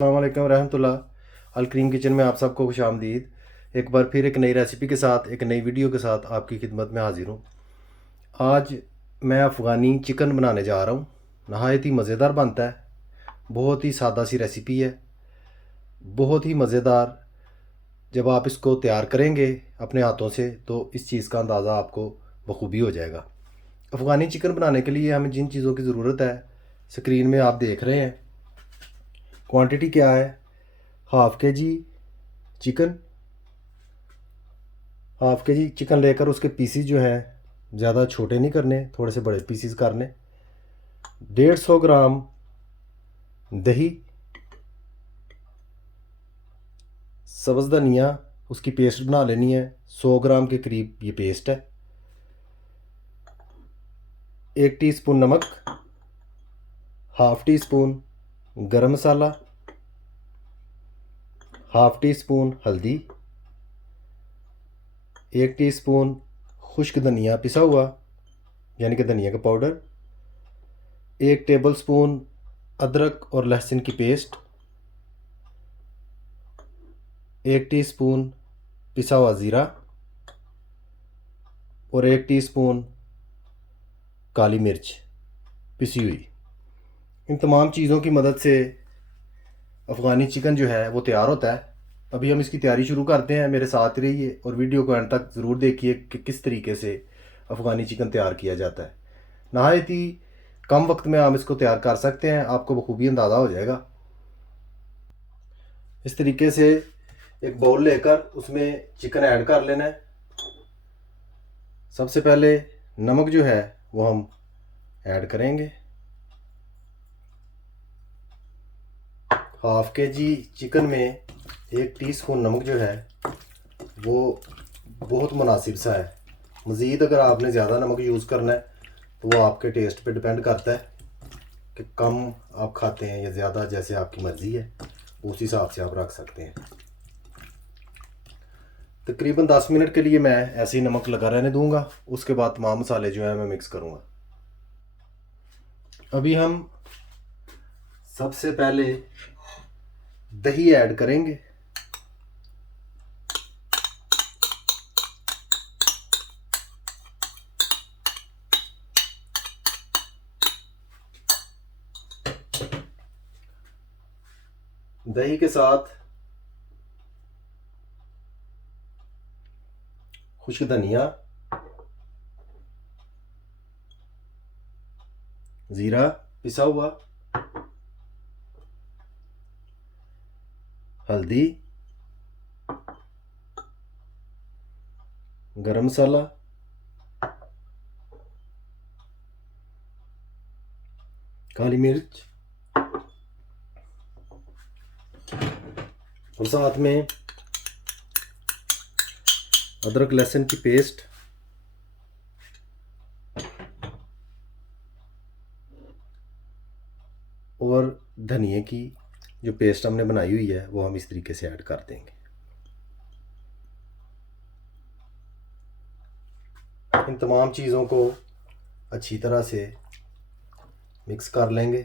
अस्सलाम वालेकुम रहमतुल्लाह। अलकरीम किचन में आप सबको खुश आमदीद। एक बार फिर एक नई रेसिपी के साथ, एक नई वीडियो के साथ आपकी खिदमत में हाजिर हूँ। आज मैं अफ़गानी चिकन बनाने जा रहा हूँ। नहायत ही मज़ेदार बनता है। बहुत ही सादा सी रेसिपी है, बहुत ही मज़ेदार। जब आप इसको तैयार करेंगे अपने हाथों से तो इस चीज़ का अंदाज़ा आपको बखूबी हो जाएगा। अफ़गानी चिकन बनाने के लिए हमें जिन चीज़ों की ज़रूरत है स्क्रीन में आप देख रहे हैं। क्वांटिटी क्या है? ½ kg चिकन, ½ kg चिकन लेकर उसके पीसीज जो हैं ज़्यादा छोटे नहीं करने, थोड़े से बड़े पीसीज करने। 150 ग्राम दही, सब्ज़ धनिया उसकी पेस्ट बना लेनी है, 100 ग्राम के करीब ये पेस्ट है। 1 टीस्पून नमक, ½ टीस्पून गरम मसाला, ½ टीस्पून हल्दी, 1 टीस्पून खुश्क धनिया पिसा हुआ यानी कि धनिया का पाउडर, 1 टेबलस्पून अदरक और लहसुन की पेस्ट, 1 टीस्पून पिसा हुआ ज़ीरा और 1 टीस्पून काली मिर्च पिसी हुई। इन तमाम चीज़ों की मदद से अफ़गानी चिकन जो है वो तैयार होता है। अभी हम इसकी तैयारी शुरू करते हैं। मेरे साथ रहिए और वीडियो को एंड तक ज़रूर देखिए कि किस तरीके से अफ़गानी चिकन तैयार किया जाता है। नहायत ही कम वक्त में आप इसको तैयार कर सकते हैं, आपको बखूबी अंदाज़ा हो जाएगा। इस तरीके से एक बाउल लेकर उसमें चिकन ऐड कर लेना है। सबसे पहले नमक जो है वो हम ऐड करेंगे। ½ kg चिकन में 1 टीस्पून नमक जो है वो बहुत मुनासिब सा है। मज़ीद अगर आपने ज़्यादा नमक यूज़ करना है तो वो आपके टेस्ट पे डिपेंड करता है कि कम आप खाते हैं या ज़्यादा, जैसे आपकी मर्ज़ी है उस हिसाब से आप रख सकते हैं। तकरीबन 10 मिनट के लिए मैं ऐसे ही नमक लगा रहने दूंगा। उसके बाद तमाम मसाले जो है मैं मिक्स करूंगा। अभी हम सबसे पहले दही ऐड करेंगे। दही के साथ खुश्क धनिया, ज़ीरा पिसा हुआ, हल्दी, गरम मसाला, काली मिर्च और साथ में अदरक लहसुन की पेस्ट और धनिए की जो पेस्ट हमने बनाई हुई है वो हम इस तरीके से ऐड कर देंगे। इन तमाम चीज़ों को अच्छी तरह से मिक्स कर लेंगे।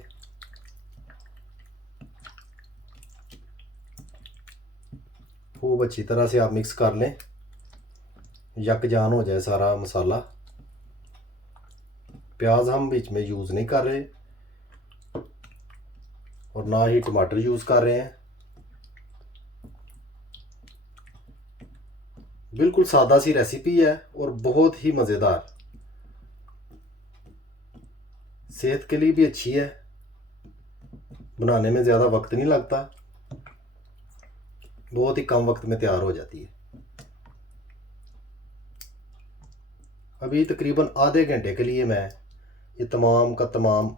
खूब अच्छी तरह से आप मिक्स कर लें, यकजान हो जाए सारा मसाला। प्याज हम बीच में यूज़ नहीं कर रहे और ना ही टमाटर यूज़ कर रहे हैं। बिल्कुल सादा सी रेसिपी है और बहुत ही मज़ेदार, सेहत के लिए भी अच्छी है। बनाने में ज़्यादा वक्त नहीं लगता, बहुत ही कम वक्त में तैयार हो जाती है। अभी तकरीबन आधे घंटे के लिए मैं ये तमाम का तमाम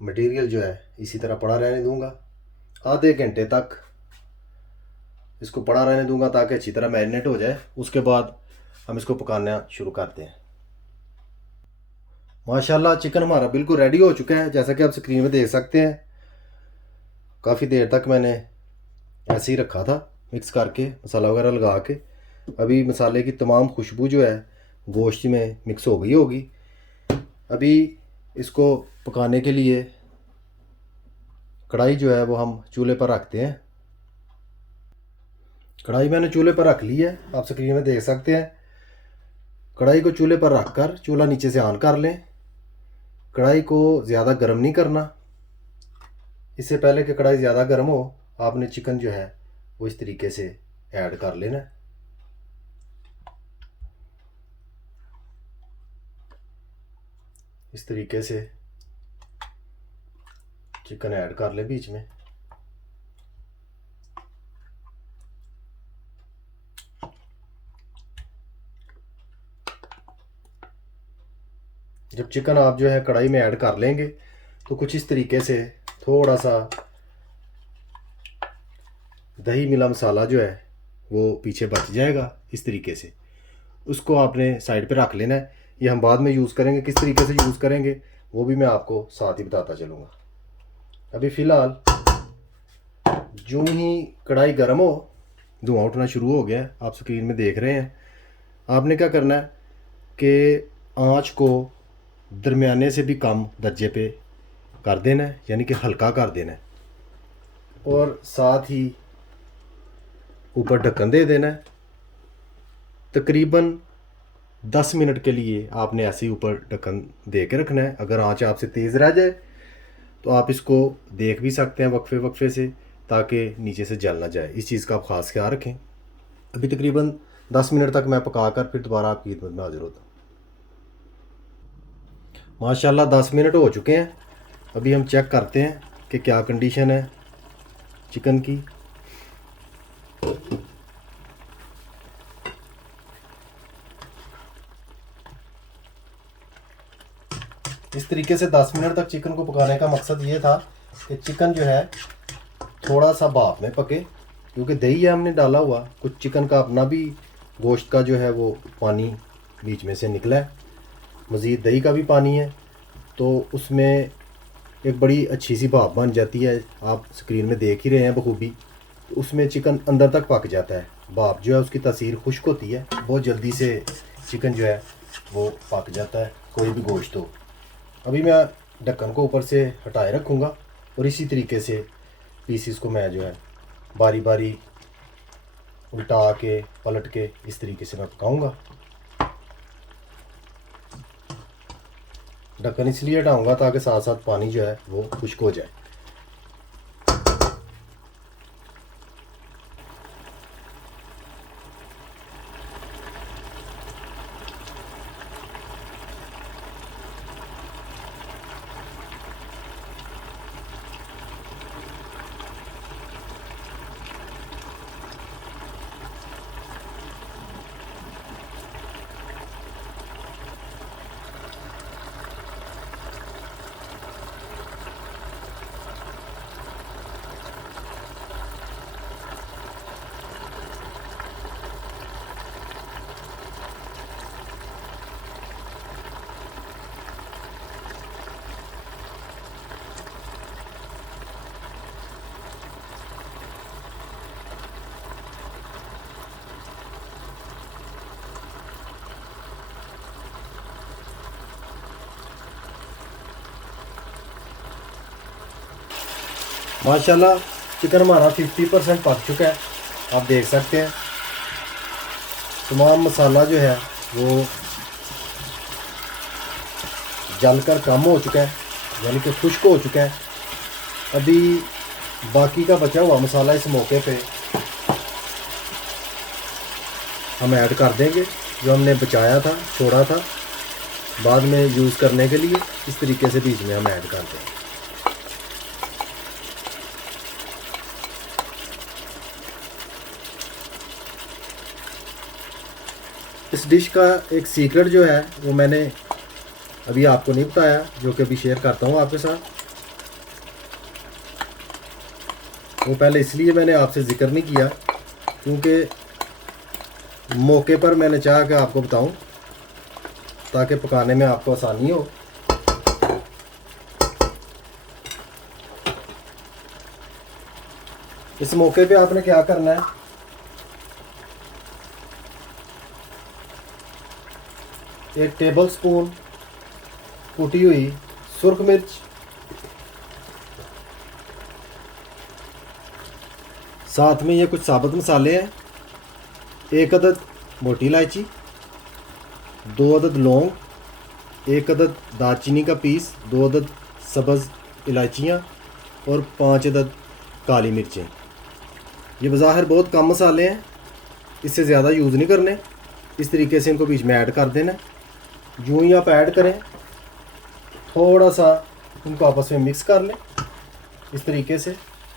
मटेरियल जो है इसी तरह पड़ा रहने दूंगा। आधे घंटे तक इसको पड़ा रहने दूंगा ताकि अच्छी तरह मैरिनेट हो जाए। उसके बाद हम इसको पकाना शुरू करते हैं। माशाल्लाह चिकन हमारा बिल्कुल रेडी हो चुका है, जैसा कि आप स्क्रीन में देख सकते हैं। काफ़ी देर तक मैंने ऐसे ही रखा था मिक्स करके, मसाला वगैरह लगा के। अभी मसाले की तमाम खुशबू जो है गोश्त में मिक्स हो गई होगी। अभी इसको पकाने के लिए कढ़ाई जो है वो हम चूल्हे पर रखते हैं। कढ़ाई मैंने चूल्हे पर रख ली है, आप स्क्रीन में देख सकते हैं। कढ़ाई को चूल्हे पर रखकर चूल्हा नीचे से ऑन कर लें। कढ़ाई को ज़्यादा गर्म नहीं करना। इससे पहले कि कढ़ाई ज़्यादा गर्म हो, आपने चिकन जो है वो इस तरीके से ऐड कर लेना। इस तरीके से चिकन ऐड कर लें बीच में। जब चिकन आप जो है कढ़ाई में ऐड कर लेंगे तो कुछ इस तरीके से थोड़ा सा दही मिला मसाला जो है वो पीछे बच जाएगा। इस तरीके से उसको आपने साइड पे रख लेना है। ये हम बाद में यूज़ करेंगे, किस तरीके से यूज़ करेंगे वो भी मैं आपको साथ ही बताता चलूँगा। अभी फ़िलहाल जो ही कढ़ाई गर्म हो, धुआं उठना शुरू हो गया, आप स्क्रीन में देख रहे हैं। आपने क्या करना है कि आँच को दरमियाने से भी कम दर्जे पे कर देना है, यानी कि हल्का कर देना है, और साथ ही ऊपर ढक्कन दे देना है। तकरीबन 10 मिनट के लिए आपने ऐसे ही ऊपर ढक्कन दे के रखना है। अगर आँच आपसे तेज़ रह जाए तो आप इसको देख भी सकते हैं वक्फे वक्फे से, ताकि नीचे से जल ना जाए। इस चीज़ का आप ख़ास ख्याल रखें। अभी तकरीबन 10 मिनट तक मैं पका कर फिर दोबारा आपकी खिदमत में हाज़िर होता हूँ। माशाल्लाह 10 मिनट हो चुके हैं। अभी हम चेक करते हैं कि क्या कंडीशन है चिकन की। इस तरीके से 10 मिनट तक चिकन को पकाने का मकसद ये था कि चिकन जो है थोड़ा सा भाप में पके, क्योंकि दही है हमने डाला हुआ, कुछ चिकन का अपना भी गोश्त का जो है वो पानी बीच में से निकला है, मज़ीद दही का भी पानी है, तो उसमें एक बड़ी अच्छी सी भाप बन जाती है। आप स्क्रीन में देख ही रहे हैं बखूबी। तो उसमें चिकन अंदर तक पक जाता है। भाप जो है उसकी तासीर खुश्क होती है, बहुत जल्दी से चिकन जो है वो पक जाता है, कोई भी गोश्त हो। अभी मैं ढक्कन को ऊपर से हटाए रखूँगा और इसी तरीके से पीसीस को मैं जो है बारी बारी उल्टा के पलट के इस तरीके से मैं पकाऊंगा। ढक्कन इसलिए हटाऊंगा ताकि साथ साथ पानी जो है वो खुश्क हो जाए। माशाल्लाह चिकन हमारा 50% पक चुका है, आप देख सकते हैं। तमाम मसाला जो है वो जलकर कम हो चुका है, यानी कि खुश्क हो चुका है। अभी बाकी का बचा हुआ मसाला इस मौके पे हम ऐड कर देंगे, जो हमने बचाया था, छोड़ा था बाद में यूज़ करने के लिए। इस तरीके से बीच में हम ऐड कर देंगे। इस डिश का एक सीक्रेट जो है वो मैंने अभी आपको नहीं बताया, जो कि अभी शेयर करता हूँ आपके साथ। वो पहले इसलिए मैंने आपसे ज़िक्र नहीं किया क्योंकि मौके पर मैंने चाहा कि आपको बताऊं ताकि पकाने में आपको आसानी हो। इस मौके पे आपने क्या करना है, एक टेबल स्पून कुटी हुई सुर्ख मिर्च, साथ में ये कुछ साबुत मसाले हैं, 1 अदद मोटी इलायची, 2 अदद लौंग, 1 अदद दालचीनी का पीस, 2 अदद सब्ज़ इलायचियाँ और 5 अदद काली मिर्चें। ये बज़ाहिर बहुत कम मसाले हैं, इससे ज़्यादा यूज़ नहीं करने। इस तरीके से इनको बीच में ऐड कर देना। यूँ ही आप ऐड करें, थोड़ा सा इनको आपस में मिक्स कर लें इस तरीके से,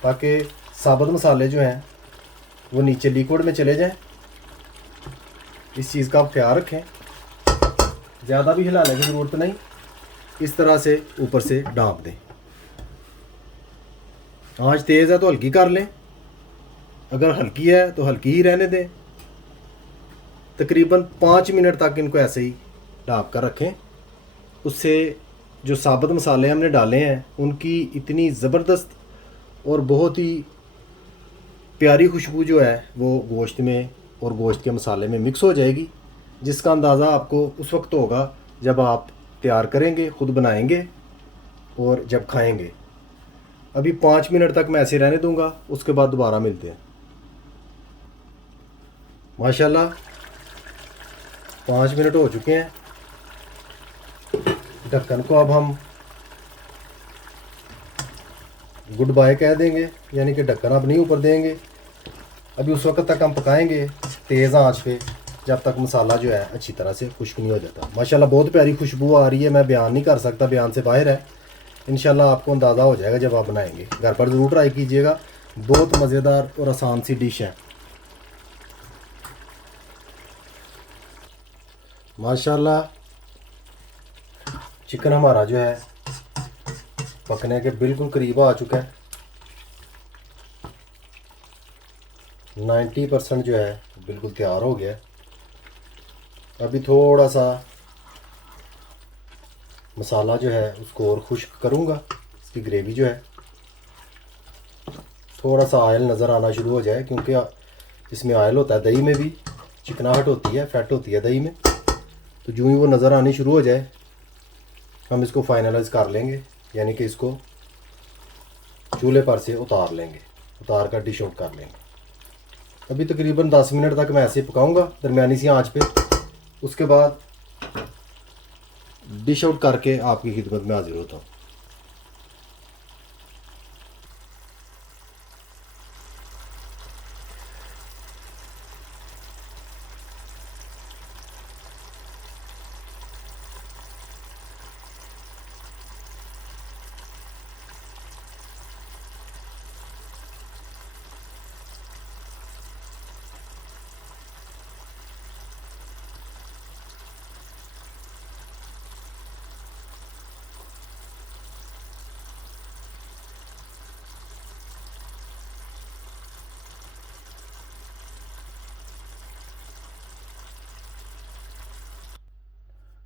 ताकि साबुत मसाले जो हैं वो नीचे लिक्विड में चले जाएं। इस चीज़ का आप ख्याल रखें, ज़्यादा भी हिलाने की ज़रूरत नहीं, इस तरह से ऊपर से ढाँप दें। आंच तेज़ है तो हल्की कर लें, अगर हल्की है तो हल्की ही रहने दें। तकरीबन 5 मिनट तक इनको ऐसे ही ढाँप कर रखें। उससे जो साबुत मसाले हमने डाले हैं उनकी इतनी ज़बरदस्त और बहुत ही प्यारी खुशबू जो है वो गोश्त में और गोश्त के मसाले में मिक्स हो जाएगी, जिसका अंदाज़ा आपको उस वक्त होगा जब आप तैयार करेंगे, ख़ुद बनाएंगे और जब खाएंगे। अभी 5 मिनट तक मैं ऐसे रहने दूंगा, उसके बाद दोबारा मिलते हैं। माशाल्लाह 5 मिनट हो चुके हैं। ढक्कन को अब हम गुड बाय कह देंगे, यानी कि ढक्कन अब नहीं ऊपर देंगे। अभी उस वक्त तक हम पकाएंगे तेज़ आंच पे, जब तक मसाला जो है अच्छी तरह से खुश्क नहीं हो जाता। माशाल्लाह बहुत प्यारी खुशबू आ रही है, मैं बयान नहीं कर सकता, बयान से बाहर है। इंशाल्लाह आपको अंदाज़ा हो जाएगा जब आप बनाएंगे। घर पर ज़रूर ट्राई कीजिएगा, बहुत मज़ेदार और आसान सी डिश है। माशाल्लाह चिकन हमारा जो है पकने के बिल्कुल करीब आ चुका है। 90% जो है बिल्कुल तैयार हो गया है। अभी थोड़ा सा मसाला जो है उसको और खुश्क करूँगा। इसकी ग्रेवी जो है थोड़ा सा ऑयल नज़र आना शुरू हो जाए, क्योंकि इसमें ऑयल होता है, दही में भी चिकनाहट होती है, फैट होती है दही में। तो जो ही वो नज़र आनी शुरू हो जाए हम इसको फाइनलाइज़ कर लेंगे, यानी कि इसको चूल्हे पर से उतार लेंगे, उतार कर डिश आउट कर लेंगे। अभी तकरीबन 10 मिनट तक मैं ऐसे ही पकाऊंगा दरमियानी सी आंच पे। उसके बाद डिश आउट करके आपकी खिदमत में हाजिर होता हूँ।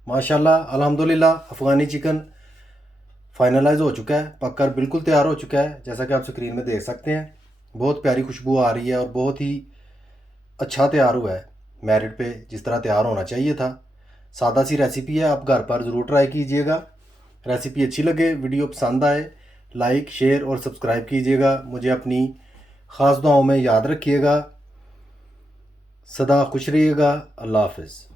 माशाल्लाह अल्हम्दुलिल्लाह अफ़गानी चिकन फाइनलाइज हो चुका है, पककर बिल्कुल तैयार हो चुका है, जैसा कि आप स्क्रीन में देख सकते हैं। बहुत प्यारी खुशबू आ रही है और बहुत ही अच्छा तैयार हुआ है, मैरिड पे जिस तरह तैयार होना चाहिए था। सादा सी रेसिपी है, आप घर पर ज़रूर ट्राई कीजिएगा। रेसिपी अच्छी लगे, वीडियो पसंद आए, लाइक शेयर और सब्सक्राइब कीजिएगा। मुझे अपनी ख़ास दुआओं में याद रखिएगा। सदा खुश रहिएगा। अल्लाह हाफ़िज़।